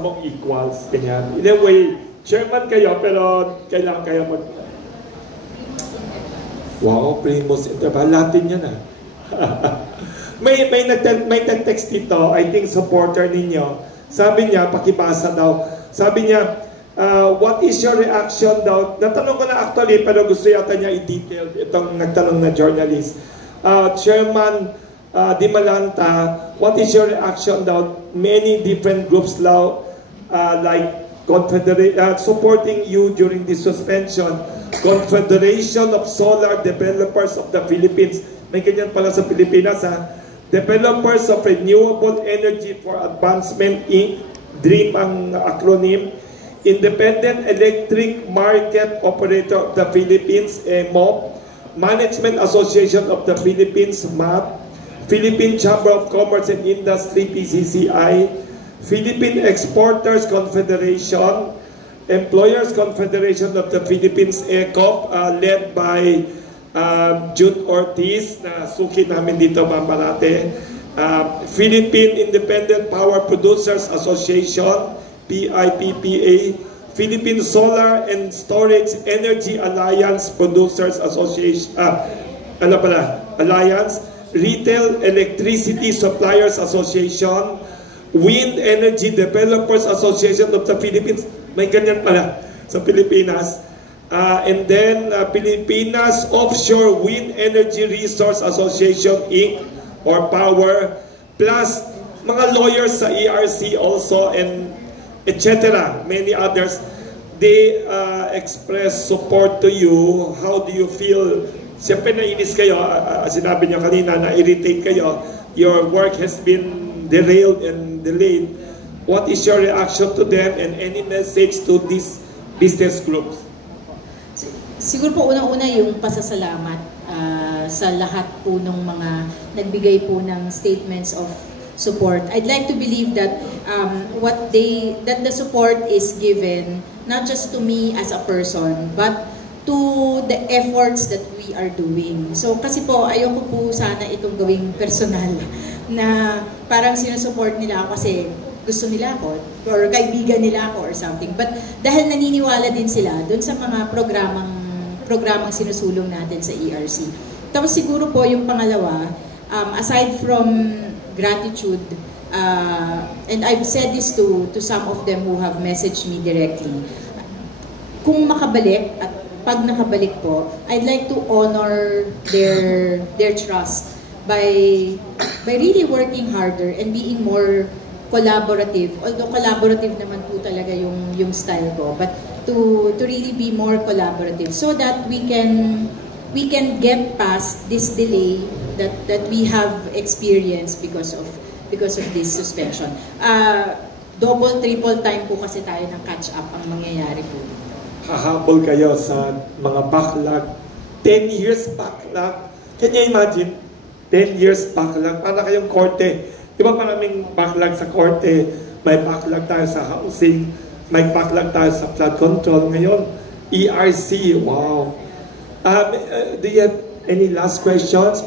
mong equals, ganyan. In a way, chairman kayo, pero kailangan kayo mag... Wow, primus inter pares. Latin yan ah. may nag-text dito, I think supporter ninyo. Sabi niya, pakibasa daw. Sabi niya, what is your reaction daw? Natanong ko na actually, pero gusto yata niya i-detail itong nagtanong na journalist. Chairman Di Malanta, what is your reaction daw? Many different groups now, like supporting you during this suspension. Confederation of Solar Developers of the Philippines. May ganyan pala sa Pilipinas ha. Developers of Renewable Energy for Advancement Inc. DREAM ang acronym. Independent Electric Market Operator of the Philippines, MOP. Management Association of the Philippines, MAP. Philippine Chamber of Commerce and Industry, PCCI. Philippine Exporters Confederation. Employers Confederation of the Philippines, ECOP, led by Jude Ortiz, na suki namin dito mamarate. Philippine Independent Power Producers Association, PIPPA. Philippine Solar and Storage Energy Alliance Producers Association, Alliance. Retail Electricity Suppliers Association. Wind Energy Developers Association of the Philippines. May ganyan pala sa Pilipinas. And then Pilipinas Offshore Wind Energy Resource Association Inc. or POWER. Plus mga lawyers sa ERC also, and etc. Many others. They express support to you. How do you feel? Siyempre nainis kayo. Sinabi niyo kanina na irritate kayo. Your work has been derailed and delayed. What is your reaction to them and any message to these business groups? Siguro po unang-una yung pasasalamat sa lahat po ng mga nagbigay po ng statements of support. I'd like to believe that that the support is given not just to me as a person but to the efforts that we are doing. So kasi po ayoko po sana itong gawing personal na parang sinusupport nila ako kasi gusto nila ako or kaibigan nila ako or something. But dahil naniniwala din sila doon sa mga programang sinusulong natin sa ERC. Tapos siguro po yung pangalawa, aside from gratitude, and I've said this to some of them who have messaged me directly, kung makabalik at pag nakabalik po, I'd like to honor their trust by really working harder and being more collaborative. Although collaborative naman po talaga yung style ko, but to really be more collaborative so that we can get past this delay that we have experienced because of this suspension. Double, triple time po kasi tayo ng catch up ang mangyayari po. Hahabol kayo sa mga backlog. 10 years backlog. Can you imagine? 10 years backlog. Para kayong korte. Di ba maraming backlog sa korte? May backlog tayo sa housing. May backlog tayo sa flood control. Ngayon, ERC. Wow. Do you have any last questions?